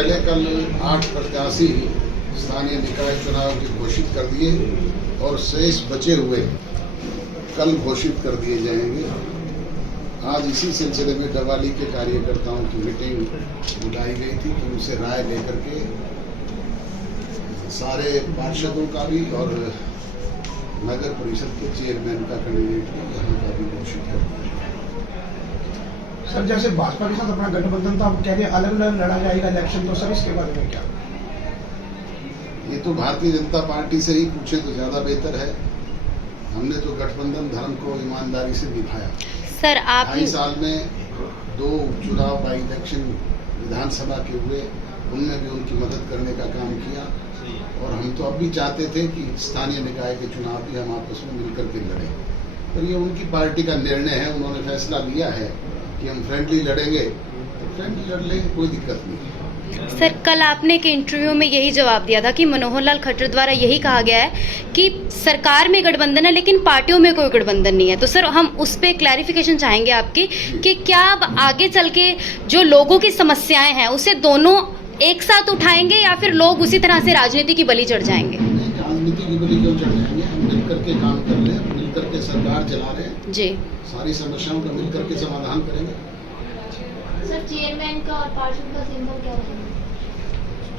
पहले कल 8 प्रत्याशी स्थानीय निकाय चुनाव की घोषित कर दिए और शेष बचे हुए कल घोषित कर दिए जाएंगे। आज इसी सिलसिले में डवाली के कार्यकर्ताओं की मीटिंग बुलाई गई थी कि उनसे राय लेकर के सारे पार्षदों का भी और नगर परिषद के चेयरमैन का कैंडिडेट भी यहाँ का भी घोषित कर दिया। सर, जैसे भाजपा के साथ अपना गठबंधन था, आप कह रहे हैं अलग अलग लड़ा जाएगा इलेक्शन, तो सर इसके बारे में क्या? ये तो भारतीय जनता पार्टी से ही पूछे तो ज्यादा बेहतर है। हमने तो गठबंधन धर्म को ईमानदारी से निभाया। सर, आप 2.5 साल में 2 उपचुनाव बाई इलेक्शन विधानसभा के हुए, उनमें भी उनकी मदद करने का काम किया और हम तो अब भी चाहते थे कि स्थानीय निकाय के चुनाव भी हम आपस में मिलकर के लड़ें, पर ये उनकी पार्टी का निर्णय है। उन्होंने फैसला लिया है कि हम फ्रेंडली लड़ेंगे, तो फ्रेंडली लड़ लेंगे, कोई दिक्कत नहीं। सर, कल आपने एक इंटरव्यू में यही जवाब दिया था कि मनोहर लाल खट्टर द्वारा यही कहा गया है कि सरकार में गठबंधन है लेकिन पार्टियों में कोई गठबंधन नहीं है। तो सर, हम उस पर क्लैरिफिकेशन चाहेंगे आपकी कि क्या अब आगे चल के जो लोगों की समस्याएं हैं उसे दोनों एक साथ उठाएंगे या फिर लोग उसी तरह से राजनीति की बलि चढ़ जाएंगे? राजनीति की बलि क्यों चढ़ जाएंगे? हम मिलकर के काम कर रहे हैं, मिलकर के सरकार चला रहे हैं जी। सारी समस्याओं का मिलकर के समाधान करेंगे। सर, चेयरमैन का और पार्षद का सिंबल क्या रहेगा?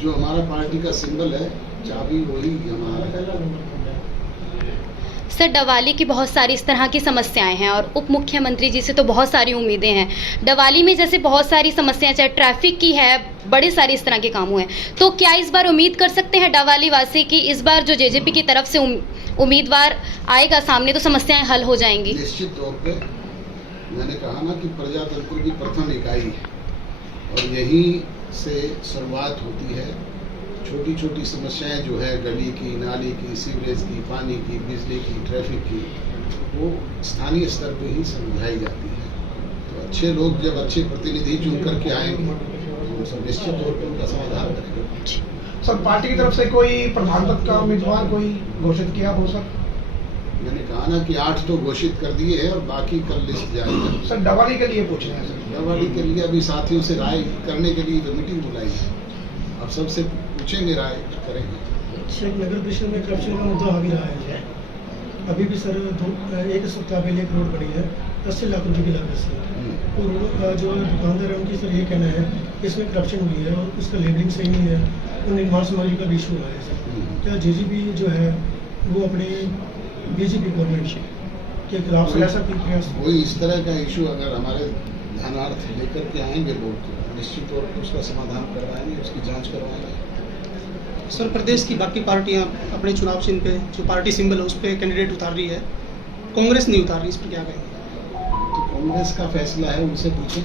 जो हमारा पार्टी का सिंबल है, चाबी, वही हमारा है। सर, डवाली की बहुत सारी इस तरह की समस्याएं हैं और उप मुख्यमंत्री जी से तो बहुत सारी उम्मीदें हैं। डवाली में जैसे बहुत सारी समस्याएं, चाहे ट्रैफिक की है, बड़े सारे इस तरह के काम हुए हैं, तो क्या इस बार उम्मीद कर सकते हैं डवाली वासी की इस बार जो जेजेपी की तरफ से उम्मीदवार आएगा सामने तो समस्याएं हल हो जाएंगी? निश्चित तौर पे मैंने कहा ना कि प्रजातंत्र की प्रथम इकाई है और यहीं से शुरुआत होती है। छोटी छोटी समस्याएं जो है गली की, नाली की, सीवरेज की, पानी की, बिजली की, ट्रैफिक की, वो स्थानीय स्तर पे ही समझाई जाती है। तो अच्छे लोग जब अच्छे प्रतिनिधि चुन करके आएंगे तो सब निश्चित तौर पर उनका समाधान करेंगे। सर, पार्टी की तरफ से कोई प्रधान पद का उम्मीदवार कोई घोषित किया हो? सर, मैंने कहा ना कि 8 तो घोषित कर दिए हैं और बाकी कल लिस्ट जारी है। सर, डवाली के लिए पूछ रहे हैं। सर, डवाली के लिए अभी साथियों से राय करने के लिए तो मीटिंग बुलाई है, अब सबसे पूछेंगे, राय करेंगे। नगर परिषद में करप्शन का मुद्दा हावी रहा है। अभी भी सर 1 सप्ताह पहले एक रोड बनी है 80 लाख रुपए की लागत से, वो रोड जो दुकानदार है उनकी सर ये कहना है इसमें करप्शन हुई है और उसका लेबलिंग सही नहीं है और निर्माण सामग्री का भी इशू हुआ है। सर, क्या जेजेपी जो है वो अपने बीजेपी गवर्नमेंट के खिलाफ ऐसा कोई प्रयास? कोई इस तरह का इशू अगर हमारे ध्यानार्थ लेकर के आएंगे लोग तो निश्चित तौर पर उसका समाधान करवाएंगे, उसकी जांच करवाएंगे। सर, प्रदेश की बाकी पार्टियां अपने चुनाव चिन्ह पे जो पार्टी सिंबल है उस पर कैंडिडेट उतार रही है, कांग्रेस नहीं उतार रही, इस पर क्या कहेंगे? तो कांग्रेस का फैसला है, उनसे पूछें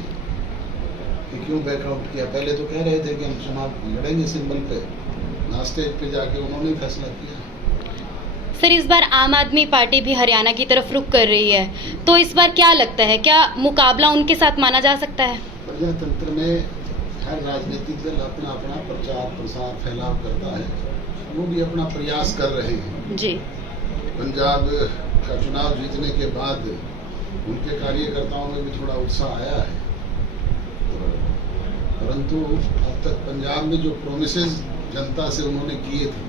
कि क्यों बैकआउट किया। पहले तो कह रहे थे कि हम चुनाव लड़ेंगे सिंबल पे, लास्ट स्टेज पे जाके उन्होंने फैसला किया। सर, इस बार आम आदमी पार्टी भी हरियाणा की तरफ रुख कर रही है, तो इस बार क्या लगता है, क्या मुकाबला उनके साथ माना जा सकता है? प्रजातंत्र में हर राजनीतिक दल अपना अपना प्रचार प्रसार फैलाव करता है, वो भी अपना प्रयास कर रहे हैं जी। पंजाब का चुनाव जीतने के बाद उनके कार्यकर्ताओं में भी थोड़ा उत्साह आया है, परंतु अब तक पंजाब में जो प्रोमिसेस जनता से उन्होंने किए थे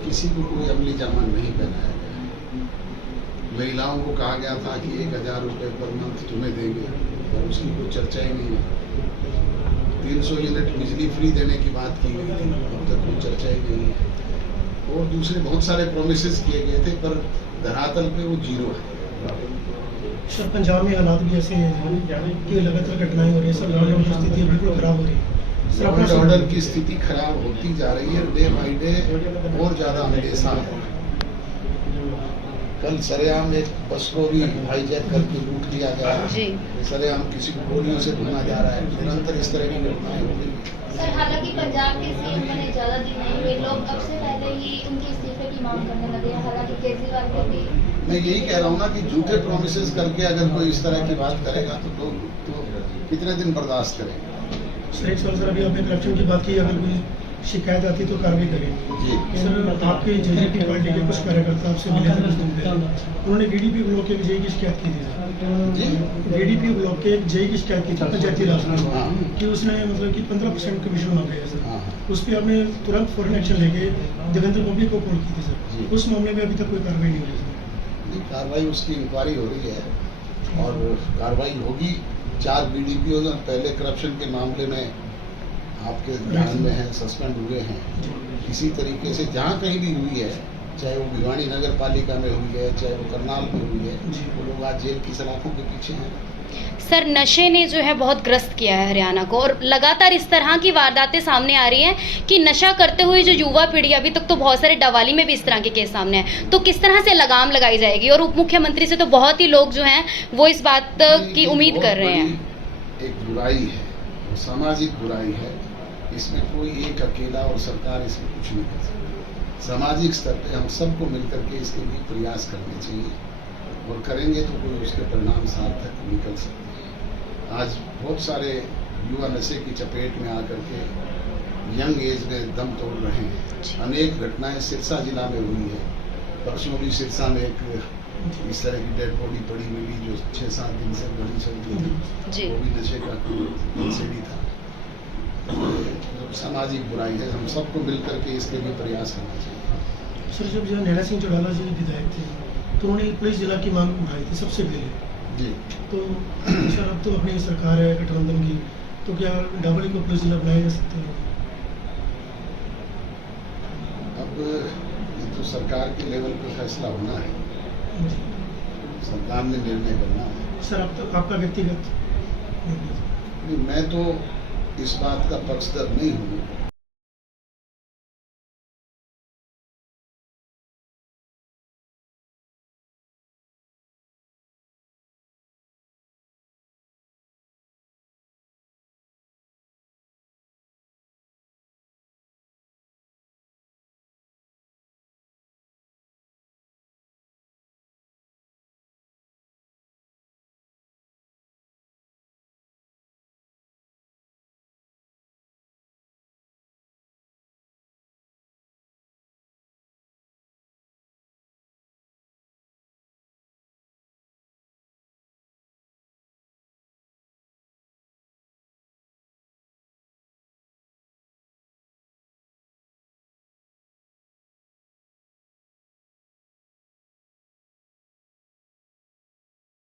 किसी को कोई अमली जामान नहीं पहनाया गया। महिलाओं को कहा गया था कि 1000 रुपये पर मंथ तुम्हें देंगे, और उसकी कोई चर्चा ही नहीं है। 300 यूनिट बिजली फ्री देने की बात की गई थी, अब तक कोई चर्चा ही नहीं है। और दूसरे बहुत सारे प्रोमिसेस किए गए थे पर धरातल पे वो जीरो है। सर, पंजाब में हालात भी ऐसे हैं कि लगातार घटनाएं हो रही है। सर, लॉ एंड ऑर्डर की स्थिति बिल्कुल खराब हो रही है। लॉ एंड ऑर्डर की स्थिति खराब होती जा रही है, डे बाई डे और ज्यादा अंदेशा है। कल सरेआम एक बस को भी हाईजैक करके लूट लिया गया है। सरेआम किसी को गोलियों से भुना जा रहा है। निरंतर इस तरह की घटनाएं हो रही है। सर, हालांकि पंजाब के सीएम बने ज्यादा दिन नहीं हुए, लोग अब से पहले ही उनके इस्तीफे की मांग करने लगे हैं। हालांकि केजरीवाल को भी मैं यही कह रहा हूँ ना कि झूठे प्रोमिसेस करके अगर कोई इस तरह की बात करेगा तो लोग तो कितने दिन बर्दाश्त करेंगे। सर, एक सर अभी आपने करप्शन की बात की, अगर कोई शिकायत आती तो कार्रवाई करें। जी सर, आपके जेजेपी पार्टी के कुछ कार्यकर्ता आपसे मिले थे कुछ दिन पहले, उन्होंने बीडीपी ब्लॉक के विजयी की शिकायत की थी। जी बीडीपी ब्लॉक के विजयी की शिकायत की थी पंचायती राज में कि उसने मतलब कि 15% कमीशन मांगे हैं। सर, उस पर आपने तुरंत फौरन एक्शन लेके देवेंद्र पब्लिक को कॉल की थी जी। सर, उस मामले में अभी तक कोई कार्रवाई नहीं हुई सर। नहीं, कार्रवाई उसकी इंक्वायरी हो रही है और कार्रवाई होगी। 4 बीडीपीओ पहले करप्शन के मामले में आपके ध्यान में है, सस्पेंड हुए हैं। इसी तरीके से जहाँ कहीं भी हुई है, चाहे वो भिवानी नगर पालिका में हुई है, चाहे वो करनाल में हुई है, वो लोग आज जेल की सलाखों के पीछे हैं। सर नशे ने जो है बहुत ग्रस्त किया है हरियाणा को, और लगातार इस तरह की वारदातें सामने आ रही हैं कि नशा करते हुए जो युवा पीढ़ी, अभी तक तो बहुत सारे डवाली में भी इस तरह के केस सामने हैं, तो किस तरह से लगाम लगाई जाएगी? और उप मुख्यमंत्री से तो बहुत ही लोग जो हैं वो इस बात की उम्मीद बहुत कर रहे हैं। बड़ी एक बुराई है, वो सामाजिक बुराई है। इसमें कोई एक अकेला और सरकार इसमें कुछ नहीं कर सकती। सामाजिक स्तर पे हम सबको मिलकर के इसके लिए प्रयास करने चाहिए, और करेंगे तो कोई उसके परिणाम सार्थक निकल सकते हैं। आज बहुत सारे युवा नशे की चपेट में आकर के यंग एज में दम तोड़ रहे हैं। अनेक घटनाएं सिरसा जिला में हुई है। परसों भी सिरसा में एक इस तरह की डेड बॉडी पड़ी मिली जो 6-7 दिन से बड़ी चल रही थी। जी। वो भी नशे का नशेड़ी था। तो सामाजिक बुराई है, हम सबको मिलकर के इसके लिए प्रयास करना चाहिए। सर जब जो नैना सिंह चौटाला जी विधायक थे तो उन्होंने पुलिस जिला की मांग उठाई थी सबसे पहले, जी। तो सर अब तो अपनी सरकार है गठबंधन की, तो क्या डाबली को पुलिस जिला बनाया जा सकता है? अब ये तो सरकार के लेवल पे फैसला होना है, सरकार ने निर्णय करना है। सर अब तो आपका व्यक्तिगत नहीं, मैं तो इस बात का पक्षधर नहीं हूँ